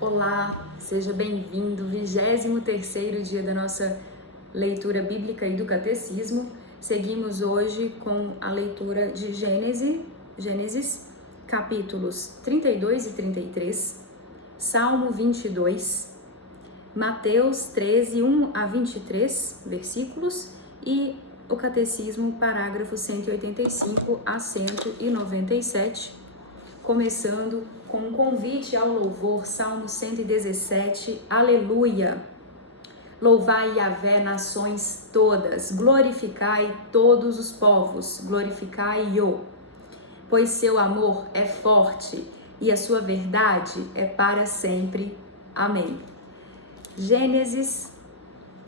Olá, seja bem-vindo, 23º dia da nossa leitura bíblica e do catecismo. Seguimos hoje com a leitura de Gênesis, capítulos 32 e 33, Salmo 22, Mateus 13, 1 a 23 versículos e o catecismo, parágrafo 185 a 197, começando com um convite ao louvor, Salmo 117, Aleluia! Louvai Yahvé, nações todas, glorificai todos os povos, glorificai-o, pois seu amor é forte e a sua verdade é para sempre. Amém. Gênesis,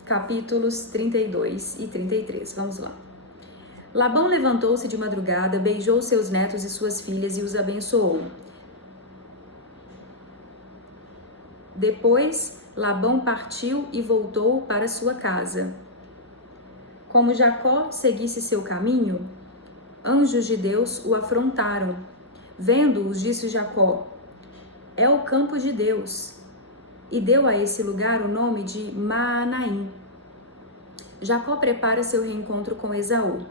capítulos 32 e 33, vamos lá. Labão levantou-se de madrugada, beijou seus netos e suas filhas e os abençoou. Depois, Labão partiu e voltou para sua casa. Como Jacó seguisse seu caminho, anjos de Deus o afrontaram. Vendo-os, disse Jacó: é o campo de Deus. E deu a esse lugar o nome de Maanaim. Jacó prepara seu reencontro com Esaú.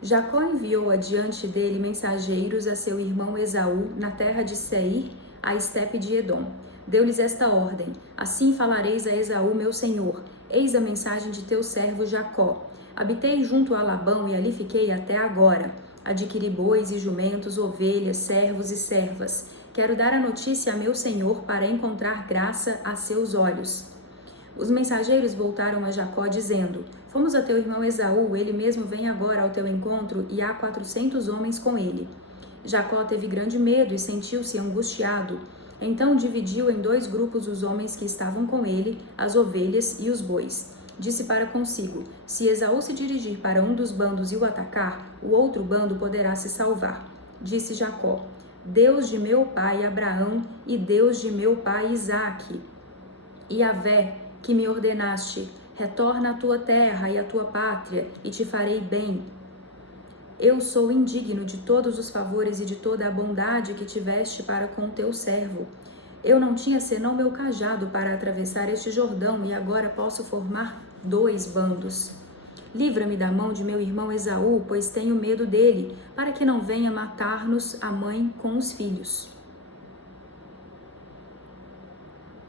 Jacó enviou adiante dele mensageiros a seu irmão Esaú na terra de Seir, a estepe de Edom. Deu-lhes esta ordem: assim falareis a Esaú, meu senhor: eis a mensagem de teu servo Jacó. Habitei junto a Labão e ali fiquei até agora. Adquiri bois e jumentos, ovelhas, servos e servas. Quero dar a notícia a meu senhor para encontrar graça a seus olhos. Os mensageiros voltaram a Jacó dizendo: fomos a teu irmão Esaú, ele mesmo vem agora ao teu encontro e há 400 homens com ele. Jacó teve grande medo e sentiu-se angustiado. Então dividiu em 2 grupos os homens que estavam com ele, as ovelhas e os bois. Disse para consigo: se Esaú se dirigir para um dos bandos e o atacar, o outro bando poderá se salvar. Disse Jacó: Deus de meu pai Abraão e Deus de meu pai Isaque, Yahvé, que me ordenaste, retorna à tua terra e à tua pátria, e te farei bem. Eu sou indigno de todos os favores e de toda a bondade que tiveste para com teu servo. Eu não tinha senão meu cajado para atravessar este Jordão, e agora posso formar 2 bandos. Livra-me da mão de meu irmão Esaú, pois tenho medo dele, para que não venha matar-nos a mãe com os filhos.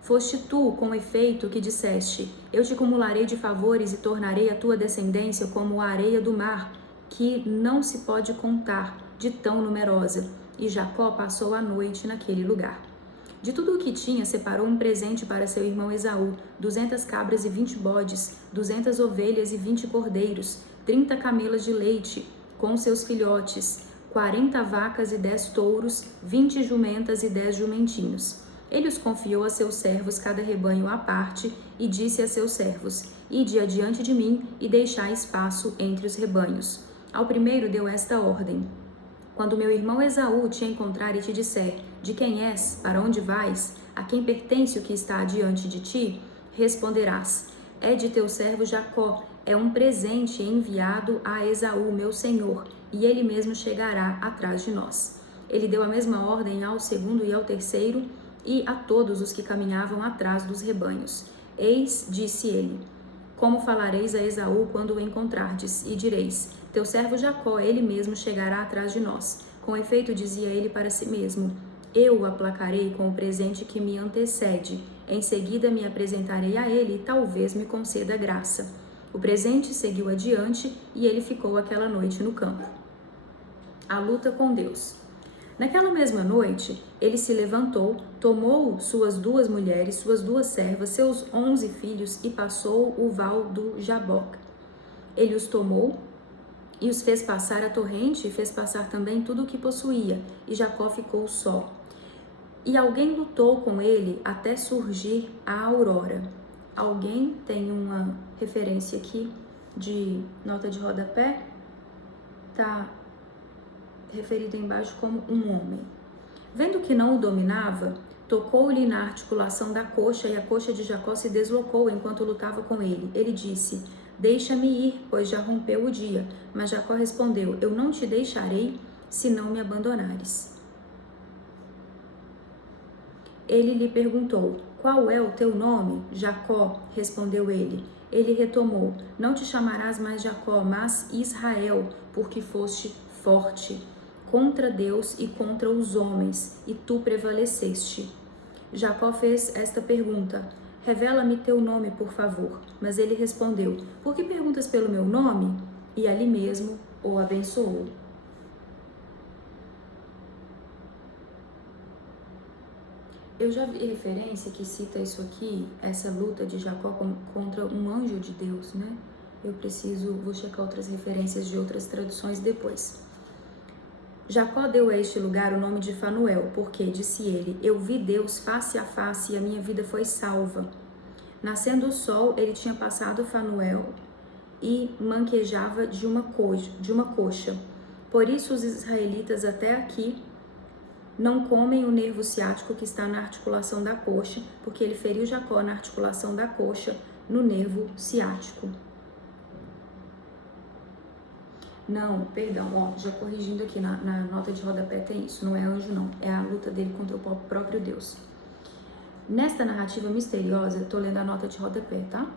Foste tu, com efeito, que disseste: eu te acumularei de favores e tornarei a tua descendência como a areia do mar, que não se pode contar, de tão numerosa. E Jacó passou a noite naquele lugar. De tudo o que tinha, separou um presente para seu irmão Esaú: 200 cabras e 20 bodes, 200 ovelhas e 20 cordeiros, 30 camelas de leite, com seus filhotes, 40 vacas e 10 touros, 20 jumentas e 10 jumentinhos. Ele os confiou a seus servos, cada rebanho à parte, e disse a seus servos: ide adiante de mim e deixai espaço entre os rebanhos. Ao primeiro deu esta ordem: quando meu irmão Esaú te encontrar e te disser: de quem és, para onde vais, a quem pertence o que está adiante de ti, responderás: é de teu servo Jacó, é um presente enviado a Esaú, meu senhor, e ele mesmo chegará atrás de nós. Ele deu a mesma ordem ao segundo e ao terceiro, e a todos os que caminhavam atrás dos rebanhos. Eis, disse ele: como falareis a Esaú quando o encontrardes, e direis: teu servo Jacó, ele mesmo chegará atrás de nós. Com efeito, dizia ele para si mesmo: eu o aplacarei com o presente que me antecede. Em seguida me apresentarei a ele e talvez me conceda graça. O presente seguiu adiante e ele ficou aquela noite no campo. A luta com Deus. Naquela mesma noite, ele se levantou, tomou suas 2 mulheres, suas 2 servas, seus 11 filhos e passou o val do Jaboque. Ele os tomou e os fez passar a torrente e fez passar também tudo o que possuía, e Jacó ficou só. E alguém lutou com ele até surgir a aurora. Alguém tem uma referência aqui de nota de rodapé? Tá referido embaixo como um homem. Vendo que não o dominava, tocou-lhe na articulação da coxa, e a coxa de Jacó se deslocou enquanto lutava com ele. Ele disse: deixa-me ir, pois já rompeu o dia. Mas Jacó respondeu: eu não te deixarei se não me abandonares. Ele lhe perguntou: qual é o teu nome? Jacó, respondeu ele. Ele retomou: não te chamarás mais Jacó, mas Israel, porque foste forte contra Deus e contra os homens, e tu prevaleceste. Jacó fez esta pergunta: revela-me teu nome, por favor. Mas ele respondeu: por que perguntas pelo meu nome? E ali mesmo o abençoou. Eu já vi referência que cita isso aqui, essa luta de Jacó contra um anjo de Deus, né? Vou checar outras referências de outras traduções depois. Jacó deu a este lugar o nome de Fanuel, porque, disse ele, eu vi Deus face a face e a minha vida foi salva. Nascendo o sol, ele tinha passado Fanuel e manquejava de uma coxa. Por isso os israelitas até aqui não comem o nervo ciático que está na articulação da coxa, porque ele feriu Jacó na articulação da coxa, no nervo ciático. Não, perdão, ó, já corrigindo aqui na nota de rodapé tem isso, não é anjo não, é a luta dele contra o próprio Deus. Nesta narrativa misteriosa, tô lendo a nota de rodapé, tá?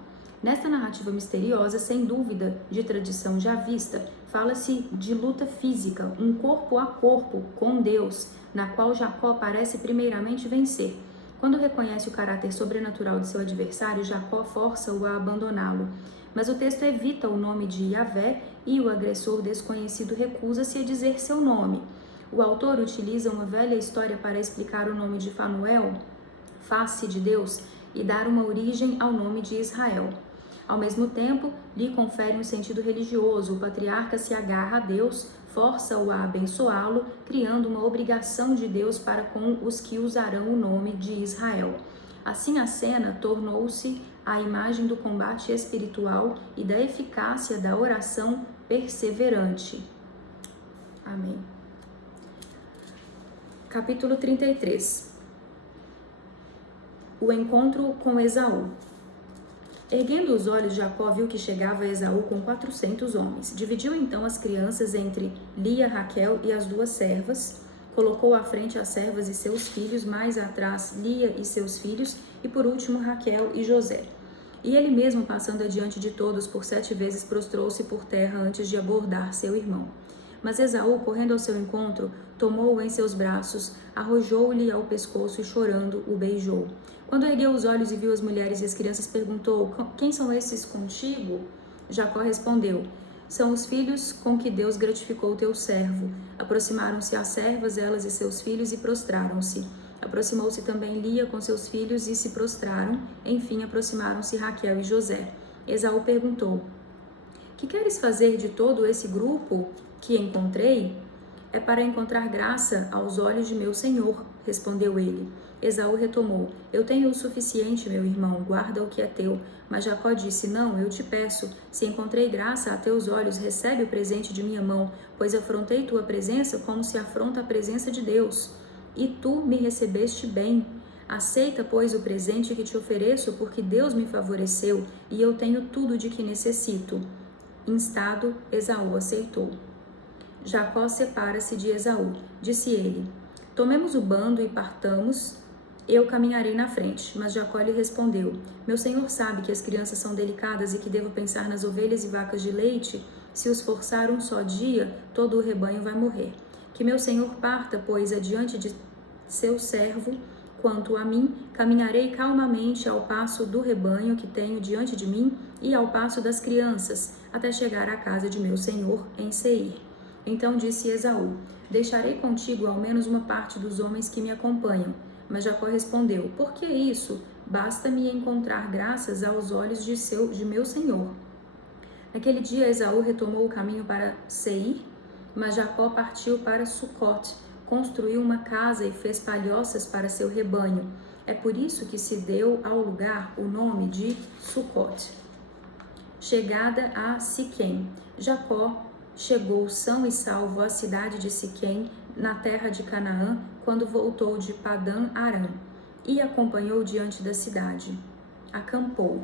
Nesta narrativa misteriosa, sem dúvida de tradição já vista, fala-se de luta física, um corpo a corpo com Deus, na qual Jacó parece primeiramente vencer. Quando reconhece o caráter sobrenatural de seu adversário, Jacó força-o a abandoná-lo. Mas o texto evita o nome de Yahvé e o agressor desconhecido recusa-se a dizer seu nome. O autor utiliza uma velha história para explicar o nome de Fanuel, face de Deus, e dar uma origem ao nome de Israel. Ao mesmo tempo, lhe confere um sentido religioso. O patriarca se agarra a Deus, força-o a abençoá-lo, criando uma obrigação de Deus para com os que usarão o nome de Israel. Assim, a cena tornou-se a imagem do combate espiritual e da eficácia da oração perseverante. Amém. Capítulo 33. O encontro com Esaú. Erguendo os olhos, Jacó viu que chegava Esaú com 400 homens. Dividiu então as crianças entre Lia, Raquel e as duas servas. Colocou à frente as servas e seus filhos, mais atrás Lia e seus filhos, e por último Raquel e José. E ele mesmo, passando adiante de todos, por 7 vezes prostrou-se por terra antes de abordar seu irmão. Mas Esaú, correndo ao seu encontro, tomou-o em seus braços, arrojou-lhe ao pescoço e, chorando, o beijou. Quando ergueu os olhos e viu as mulheres e as crianças, perguntou: quem são esses contigo? Jacó respondeu: são os filhos com que Deus gratificou o teu servo. Aproximaram-se as servas, elas e seus filhos, e prostraram-se. Aproximou-se também Lia com seus filhos e se prostraram. Enfim, aproximaram-se Raquel e José. Esaú perguntou: que queres fazer de todo esse grupo que encontrei? É para encontrar graça aos olhos de meu senhor, respondeu ele. Esaú retomou: eu tenho o suficiente, meu irmão, guarda o que é teu. Mas Jacó disse: não, eu te peço, se encontrei graça a teus olhos, recebe o presente de minha mão, pois afrontei tua presença como se afronta a presença de Deus. E tu me recebeste bem. Aceita, pois, o presente que te ofereço, porque Deus me favoreceu e eu tenho tudo de que necessito. Instado, Esaú aceitou. Jacó separa-se de Esaú. Disse ele: tomemos o bando e partamos, eu caminharei na frente. Mas Jacó lhe respondeu: meu senhor sabe que as crianças são delicadas e que devo pensar nas ovelhas e vacas de leite. Se os forçar um só dia, todo o rebanho vai morrer. Que meu senhor parta, pois, adiante de seu servo. Quanto a mim, caminharei calmamente ao passo do rebanho que tenho diante de mim e ao passo das crianças, até chegar à casa de meu senhor em Seir. Então disse Esaú: deixarei contigo ao menos uma parte dos homens que me acompanham. Mas Jacó respondeu: por que isso? Basta-me encontrar graças aos olhos de meu senhor. Naquele dia Esaú retomou o caminho para Seir, mas Jacó partiu para Sucote, construiu uma casa e fez palhoças para seu rebanho. É por isso que se deu ao lugar o nome de Sucote. Chegada a Siquém, Jacó chegou são e salvo à cidade de Siquém, na terra de Canaã, quando voltou de Padã Arã, e acompanhou diante da cidade. Acampou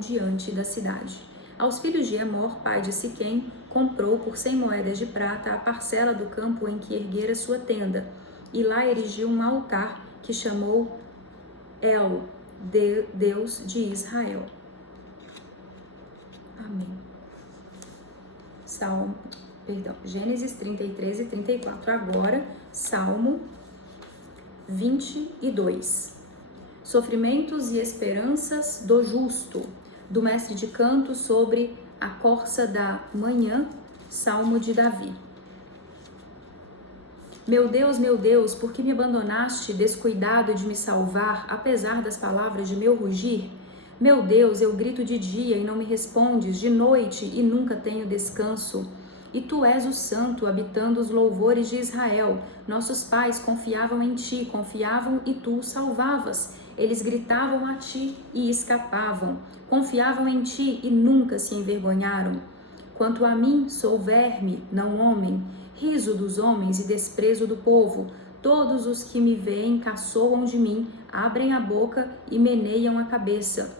diante da cidade. Aos filhos de Emor, pai de Siquém, comprou por 100 moedas de prata a parcela do campo em que erguera sua tenda, e lá erigiu um altar que chamou El, Deus de Israel. Amém. Gênesis 33 e 34. Agora, Salmo 22. Sofrimentos e esperanças do justo, do mestre de canto sobre a corça da manhã, Salmo de Davi. Meu Deus, por que me abandonaste, descuidado de me salvar, apesar das palavras de meu rugir? Meu Deus, eu grito de dia e não me respondes, de noite e nunca tenho descanso. E tu és o santo, habitando os louvores de Israel. Nossos pais confiavam em ti, confiavam e tu os salvavas. Eles gritavam a ti e escapavam. Confiavam em ti e nunca se envergonharam. Quanto a mim, sou verme, não homem, riso dos homens e desprezo do povo. Todos os que me veem caçoam de mim, abrem a boca e meneiam a cabeça.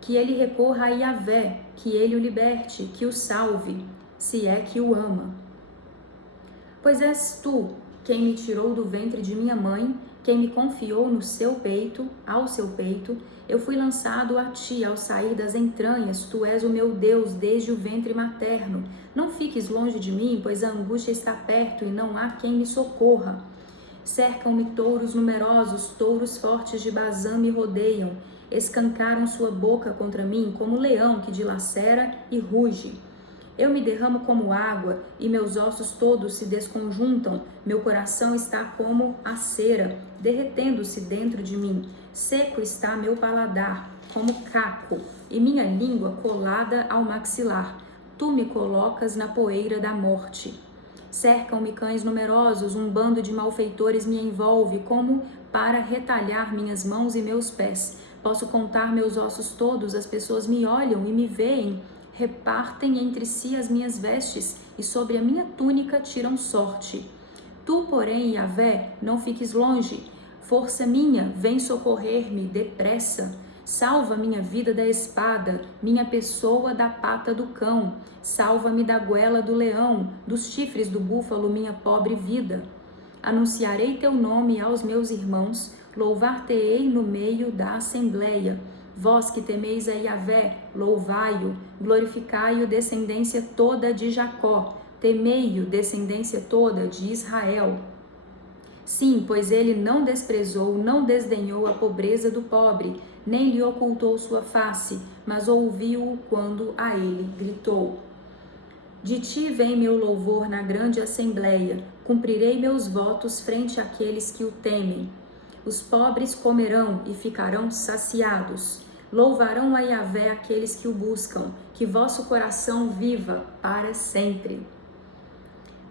Que ele recorra a Yahvé, que ele o liberte, que o salve, se é que o ama. Pois és tu quem me tirou do ventre de minha mãe, quem me confiou no seu peito, ao seu peito. Eu fui lançado a ti ao sair das entranhas, tu és o meu Deus desde o ventre materno. Não fiques longe de mim, pois a angústia está perto e não há quem me socorra. Cercam-me touros numerosos, touros fortes de Bazã me rodeiam. Escancaram sua boca contra mim como leão que dilacera e ruge. Eu me derramo como água e meus ossos todos se desconjuntam. Meu coração está como a cera, derretendo-se dentro de mim. Seco está meu paladar, como caco, e minha língua colada ao maxilar. Tu me colocas na poeira da morte. Cercam-me cães numerosos, um bando de malfeitores me envolve, como para retalhar minhas mãos e meus pés. Posso contar meus ossos todos, as pessoas me olham e me veem, repartem entre si as minhas vestes e sobre a minha túnica tiram sorte. Tu, porém, Yahvé, não fiques longe. Força minha, vem socorrer-me depressa. Salva minha vida da espada, minha pessoa da pata do cão. Salva-me da goela do leão, dos chifres do búfalo, minha pobre vida. Anunciarei teu nome aos meus irmãos, louvar-te-ei no meio da assembleia. Vós que temeis a Yahvé, louvai-o, glorificai-o, descendência toda de Jacó, temei-o, descendência toda de Israel. Sim, pois ele não desprezou, não desdenhou a pobreza do pobre, nem lhe ocultou sua face, mas ouviu-o quando a ele gritou. De ti vem meu louvor na grande assembleia, cumprirei meus votos frente àqueles que o temem. Os pobres comerão e ficarão saciados. Louvarão a Yahvé aqueles que o buscam, que vosso coração viva para sempre.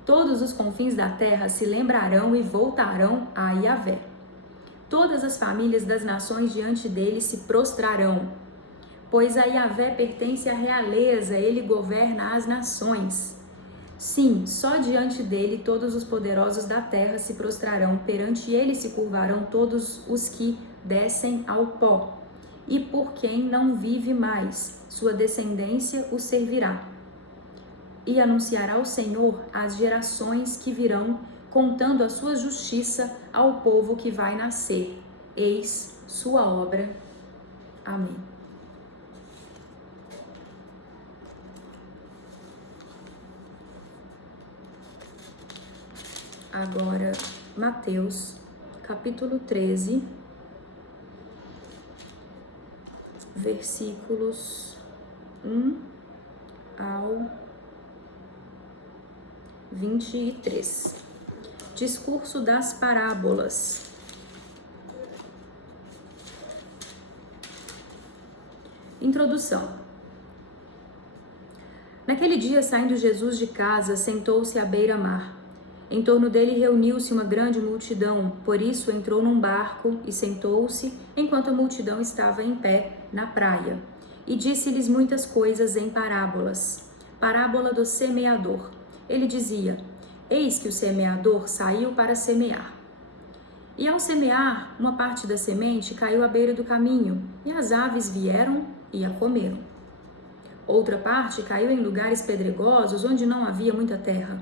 Todos os confins da terra se lembrarão e voltarão a Yahvé. Todas as famílias das nações diante dele se prostrarão. Pois a Yahvé pertence à realeza, ele governa as nações. Sim, só diante dele todos os poderosos da terra se prostrarão, perante ele se curvarão todos os que descem ao pó. E por quem não vive mais, sua descendência o servirá. E anunciará o Senhor às gerações que virão, contando a sua justiça ao povo que vai nascer. Eis sua obra. Amém. Agora, Mateus, capítulo 13, versículos 1 ao 23. Discurso das parábolas. Introdução. Naquele dia, saindo Jesus de casa, sentou-se à beira-mar. Em torno dele reuniu-se uma grande multidão, por isso entrou num barco e sentou-se, enquanto a multidão estava em pé na praia. E disse-lhes muitas coisas em parábolas. Parábola do semeador. Ele dizia: Eis que o semeador saiu para semear. E ao semear, uma parte da semente caiu à beira do caminho, e as aves vieram e a comeram. Outra parte caiu em lugares pedregosos, onde não havia muita terra.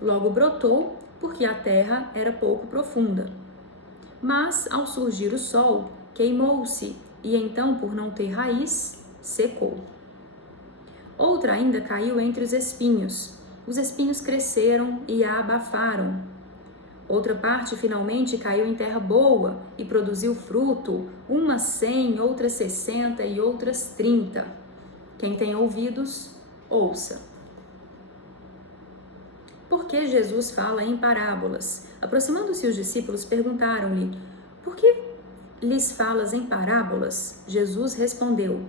Logo brotou, porque a terra era pouco profunda. Mas, ao surgir o sol, queimou-se, e então, por não ter raiz, secou. Outra ainda caiu entre os espinhos. Os espinhos cresceram e a abafaram. Outra parte, finalmente, caiu em terra boa e produziu fruto, umas 100, outras 60 e outras 30. Quem tem ouvidos, ouça. Por que Jesus fala em parábolas? Aproximando-se os discípulos, perguntaram-lhe: por que lhes falas em parábolas? Jesus respondeu: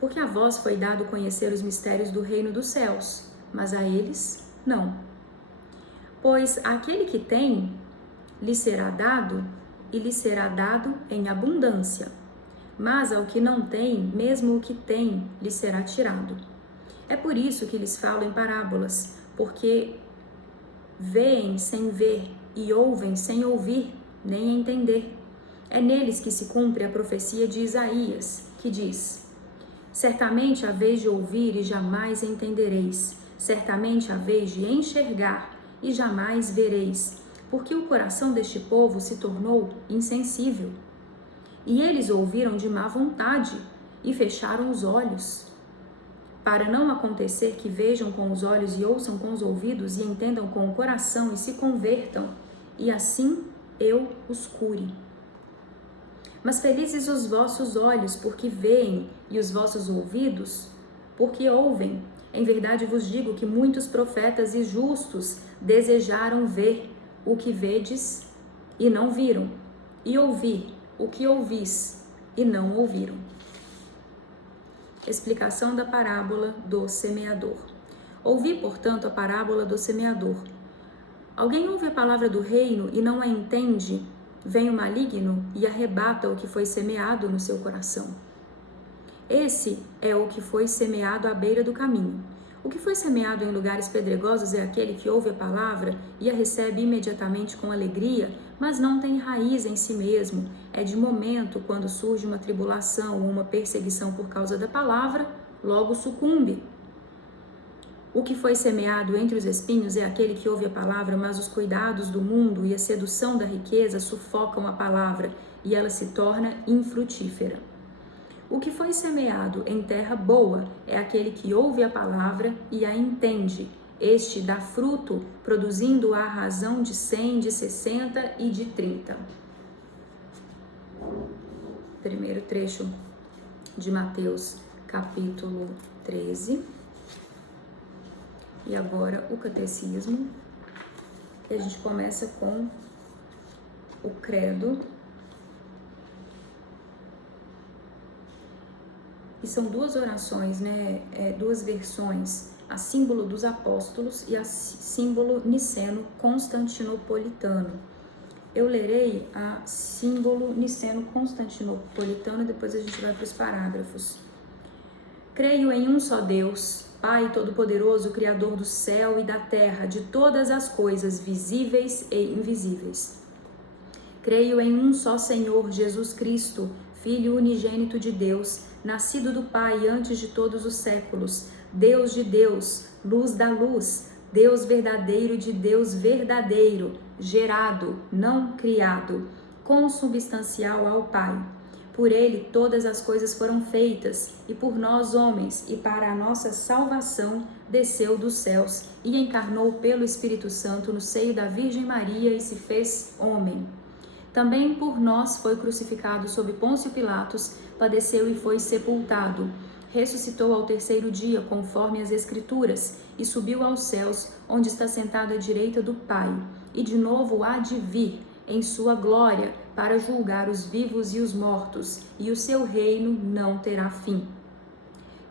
porque a vós foi dado conhecer os mistérios do reino dos céus, mas a eles não. Pois aquele que tem, lhe será dado, e lhe será dado em abundância. Mas ao que não tem, mesmo o que tem, lhe será tirado. É por isso que lhes falo em parábolas, porque veem sem ver e ouvem sem ouvir, nem entender. É neles que se cumpre a profecia de Isaías, que diz: certamente a vez de ouvir e jamais entendereis, certamente a vez de enxergar e jamais vereis, porque o coração deste povo se tornou insensível. E eles ouviram de má vontade e fecharam os olhos, para não acontecer que vejam com os olhos e ouçam com os ouvidos e entendam com o coração e se convertam, e assim eu os cure. Mas felizes os vossos olhos, porque veem, e os vossos ouvidos, porque ouvem. Em verdade vos digo que muitos profetas e justos desejaram ver o que vedes e não viram, e ouvir o que ouvis e não ouviram. Explicação da parábola do semeador. Ouvi, portanto, a parábola do semeador. Alguém ouve a palavra do reino e não a entende? Vem o maligno e arrebata o que foi semeado no seu coração. Esse é o que foi semeado à beira do caminho. O que foi semeado em lugares pedregosos é aquele que ouve a palavra e a recebe imediatamente com alegria, mas não tem raiz em si mesmo. É de momento, quando surge uma tribulação ou uma perseguição por causa da palavra, logo sucumbe. O que foi semeado entre os espinhos é aquele que ouve a palavra, mas os cuidados do mundo e a sedução da riqueza sufocam a palavra e ela se torna infrutífera. O que foi semeado em terra boa é aquele que ouve a palavra e a entende. Este dá fruto, produzindo a razão de 100, de 60 e de 30. Primeiro trecho de Mateus, capítulo 13. E agora o catecismo, que a gente começa com o credo. E são duas orações, né? Duas versões, a símbolo dos apóstolos e a símbolo niceno-constantinopolitano. Eu lerei a símbolo niceno-constantinopolitano e depois a gente vai para os parágrafos. Creio em um só Deus, Pai Todo-Poderoso, Criador do céu e da terra, de todas as coisas visíveis e invisíveis. Creio em um só Senhor, Jesus Cristo, Filho unigênito de Deus, nascido do Pai antes de todos os séculos, Deus de Deus, luz da luz, Deus verdadeiro de Deus verdadeiro, gerado, não criado, consubstancial ao Pai. Por ele todas as coisas foram feitas, e por nós homens, e para a nossa salvação, desceu dos céus e encarnou pelo Espírito Santo no seio da Virgem Maria e se fez homem. Também por nós foi crucificado sob Pôncio Pilatos, padeceu e foi sepultado. Ressuscitou ao terceiro dia, conforme as Escrituras, e subiu aos céus, onde está sentado à direita do Pai, e de novo há de vir, em sua glória, para julgar os vivos e os mortos, e o seu reino não terá fim.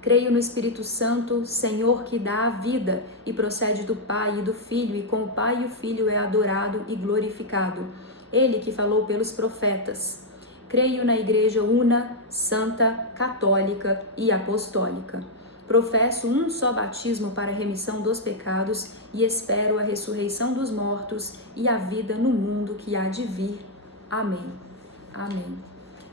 Creio no Espírito Santo, Senhor que dá a vida, e procede do Pai e do Filho, e com o Pai e o Filho é adorado e glorificado. Ele que falou pelos profetas. Creio na Igreja una, santa, católica e apostólica. Professo um só batismo para a remissão dos pecados e espero a ressurreição dos mortos e a vida no mundo que há de vir. Amém. Amém.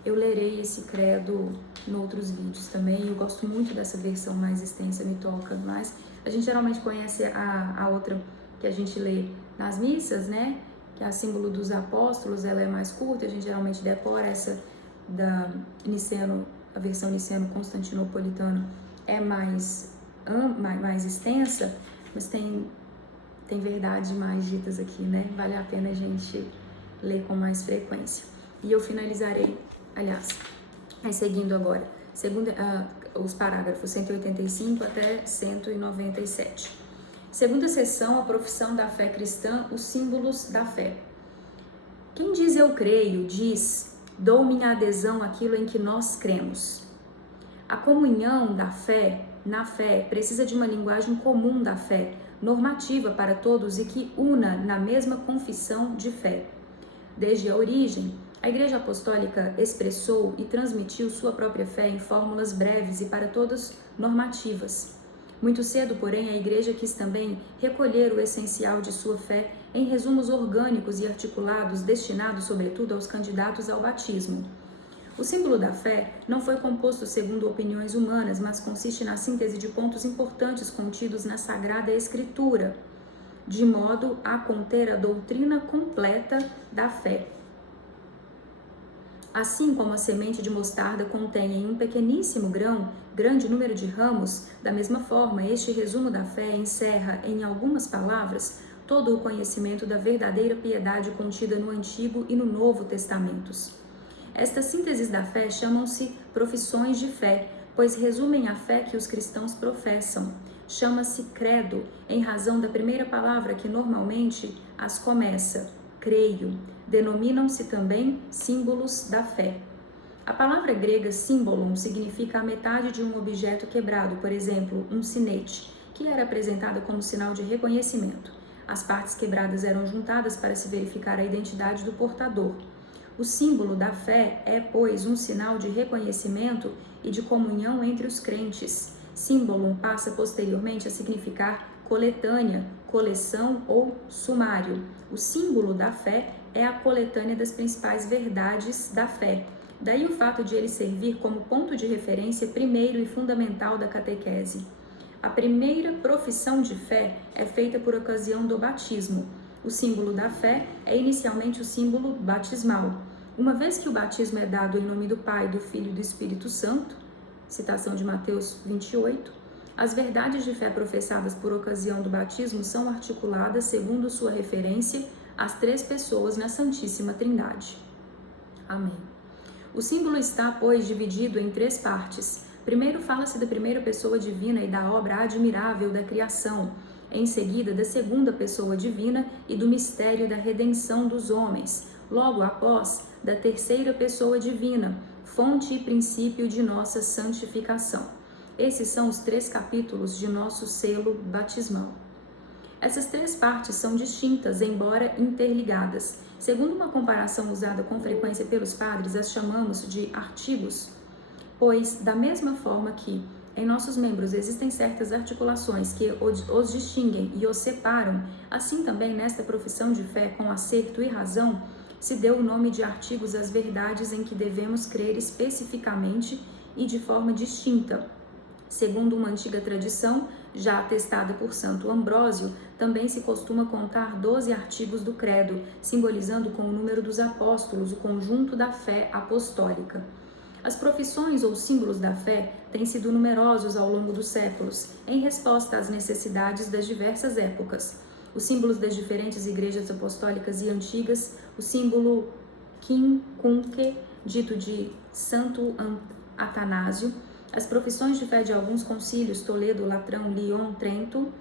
Eu lerei esse credo em outros vídeos também. Eu gosto muito dessa versão mais extensa, me toca mais. A gente geralmente conhece a outra que a gente lê nas missas, né? que é a símbolo dos apóstolos, ela é mais curta, a gente geralmente decora. Essa da Niceno, a versão niceno-constantinopolitana é mais extensa, mas tem verdades mais ditas aqui, né? Vale a pena a gente ler com mais frequência. E eu finalizarei, seguindo agora, os parágrafos 185 até 197. Segunda seção, a profissão da fé cristã, os símbolos da fé. Quem diz eu creio, diz, dou minha adesão àquilo em que nós cremos. A comunhão da fé, na fé, precisa de uma linguagem comum da fé, normativa para todos e que una na mesma confissão de fé. Desde a origem, a Igreja Apostólica expressou e transmitiu sua própria fé em fórmulas breves e para todos normativas. Muito cedo, porém, a Igreja quis também recolher o essencial de sua fé em resumos orgânicos e articulados destinados, sobretudo, aos candidatos ao batismo. O símbolo da fé não foi composto segundo opiniões humanas, mas consiste na síntese de pontos importantes contidos na Sagrada Escritura, de modo a conter a doutrina completa da fé. Assim como a semente de mostarda contém em um pequeníssimo grão grande número de ramos, da mesma forma, este resumo da fé encerra, em algumas palavras, todo o conhecimento da verdadeira piedade contida no Antigo e no Novo Testamentos. Estas sínteses da fé chamam-se profissões de fé, pois resumem a fé que os cristãos professam. Chama-se credo, em razão da primeira palavra que normalmente as começa, creio. Denominam-se também símbolos da fé. A palavra grega symbolon significa a metade de um objeto quebrado, por exemplo, um sinete, que era apresentado como sinal de reconhecimento. As partes quebradas eram juntadas para se verificar a identidade do portador. O símbolo da fé é, pois, um sinal de reconhecimento e de comunhão entre os crentes. Symbolon passa posteriormente a significar coletânea, coleção ou sumário. O símbolo da fé é a coletânea das principais verdades da fé. Daí o fato de ele servir como ponto de referência primeiro e fundamental da catequese. A primeira profissão de fé é feita por ocasião do batismo. O símbolo da fé é inicialmente o símbolo batismal. Uma vez que o batismo é dado em nome do Pai, do Filho e do Espírito Santo, citação de Mateus 28, as verdades de fé professadas por ocasião do batismo são articuladas segundo sua referência às três pessoas na Santíssima Trindade. Amém. O símbolo está, pois, dividido em três partes. Primeiro fala-se da primeira pessoa divina e da obra admirável da criação. Em seguida, da segunda pessoa divina e do mistério da redenção dos homens. Logo após, da terceira pessoa divina, fonte e princípio de nossa santificação. Esses são os três capítulos de nosso selo batismal. Essas três partes são distintas, embora interligadas. Segundo uma comparação usada com frequência pelos padres, as chamamos de artigos, pois, da mesma forma que em nossos membros existem certas articulações que os distinguem e os separam, assim também nesta profissão de fé, com acerto e razão, se deu o nome de artigos às verdades em que devemos crer especificamente e de forma distinta. Segundo uma antiga tradição, já atestada por Santo Ambrósio, também se costuma contar 12 artigos do credo, simbolizando com o número dos apóstolos o conjunto da fé apostólica. As profissões ou símbolos da fé têm sido numerosos ao longo dos séculos, em resposta às necessidades das diversas épocas. Os símbolos das diferentes igrejas apostólicas e antigas, o símbolo quincunque, dito de Santo Atanásio, as profissões de fé de alguns concílios, Toledo, Latrão, Lyon, Trento,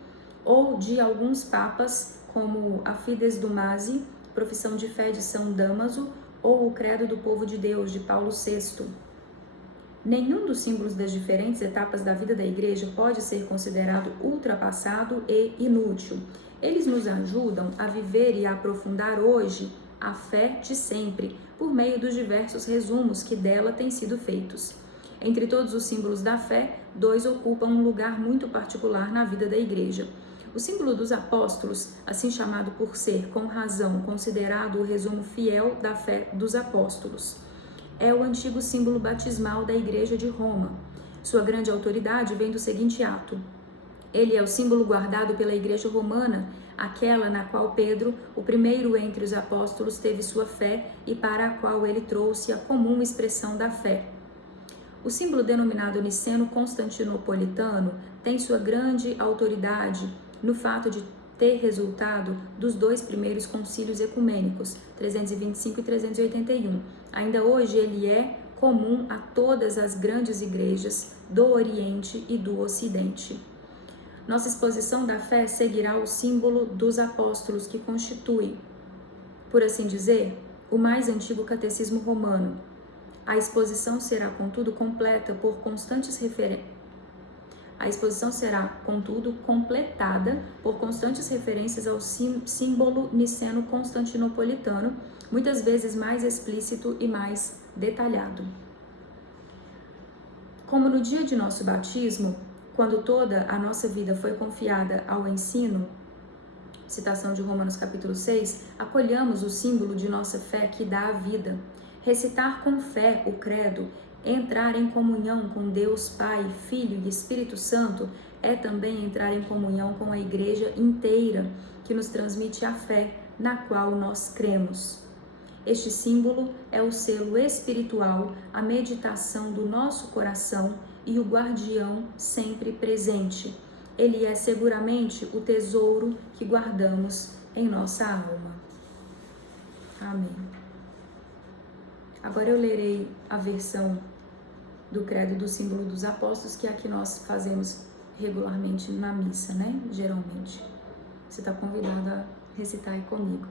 ou de alguns papas, como a Fides Dumasi, profissão de fé de São Damaso, ou o Credo do Povo de Deus, de Paulo VI. Nenhum dos símbolos das diferentes etapas da vida da Igreja pode ser considerado ultrapassado e inútil. Eles nos ajudam a viver e a aprofundar hoje a fé de sempre, por meio dos diversos resumos que dela têm sido feitos. Entre todos os símbolos da fé, 2 ocupam um lugar muito particular na vida da Igreja. O símbolo dos apóstolos, assim chamado por ser, com razão, considerado o resumo fiel da fé dos apóstolos, é o antigo símbolo batismal da Igreja de Roma. Sua grande autoridade vem do seguinte ato: ele é o símbolo guardado pela Igreja Romana aquela na qual Pedro, o primeiro entre os apóstolos, teve sua fé e para a qual ele trouxe a comum expressão da fé. O símbolo denominado niceno-constantinopolitano tem sua grande autoridade no fato de ter resultado dos dois primeiros concílios ecumênicos, 325 e 381. Ainda hoje ele é comum a todas as grandes igrejas do Oriente e do Ocidente. Nossa exposição da fé seguirá o símbolo dos apóstolos, que constitui, por assim dizer, o mais antigo catecismo romano. A exposição será, contudo, completada por constantes referências ao símbolo niceno-constantinopolitano, muitas vezes mais explícito e mais detalhado. Como no dia de nosso batismo, quando toda a nossa vida foi confiada ao ensino, citação de Romanos capítulo 6, acolhamos o símbolo de nossa fé que dá a vida. Recitar com fé o credo, entrar em comunhão com Deus Pai, Filho e Espírito Santo, é também entrar em comunhão com a Igreja inteira, que nos transmite a fé na qual nós cremos. Este símbolo é o selo espiritual, a meditação do nosso coração e o guardião sempre presente. Ele é seguramente o tesouro que guardamos em nossa alma. Amém. Agora eu lerei a versão do credo do símbolo dos apóstolos, que é a que nós fazemos regularmente na missa, né? Geralmente. Você está convidado a recitar aí comigo.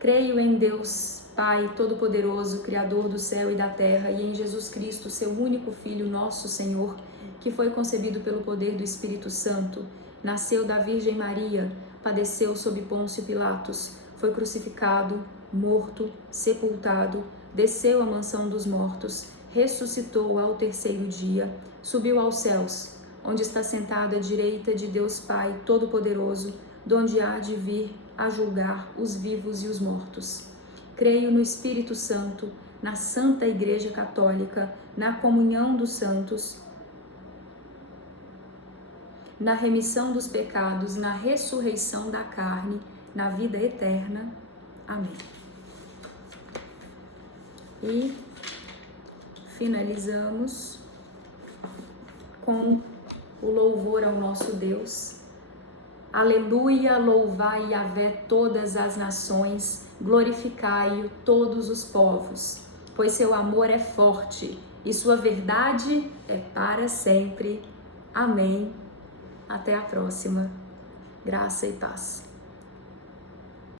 Creio em Deus, Pai Todo-Poderoso, Criador do céu e da terra, e em Jesus Cristo, seu único Filho, nosso Senhor, que foi concebido pelo poder do Espírito Santo, nasceu da Virgem Maria, padeceu sob Pôncio Pilatos, foi crucificado, morto, sepultado, desceu à mansão dos mortos, ressuscitou ao terceiro dia, subiu aos céus, onde está sentado à direita de Deus Pai Todo-Poderoso, donde há de vir a julgar os vivos e os mortos. Creio no Espírito Santo, na Santa Igreja Católica, na comunhão dos santos, na remissão dos pecados, na ressurreição da carne, na vida eterna. Amém. E finalizamos com o louvor ao nosso Deus. Aleluia, louvai Yahvé todas as nações, glorificai-o todos os povos, pois seu amor é forte e sua verdade é para sempre. Amém. Até a próxima. Graça e paz.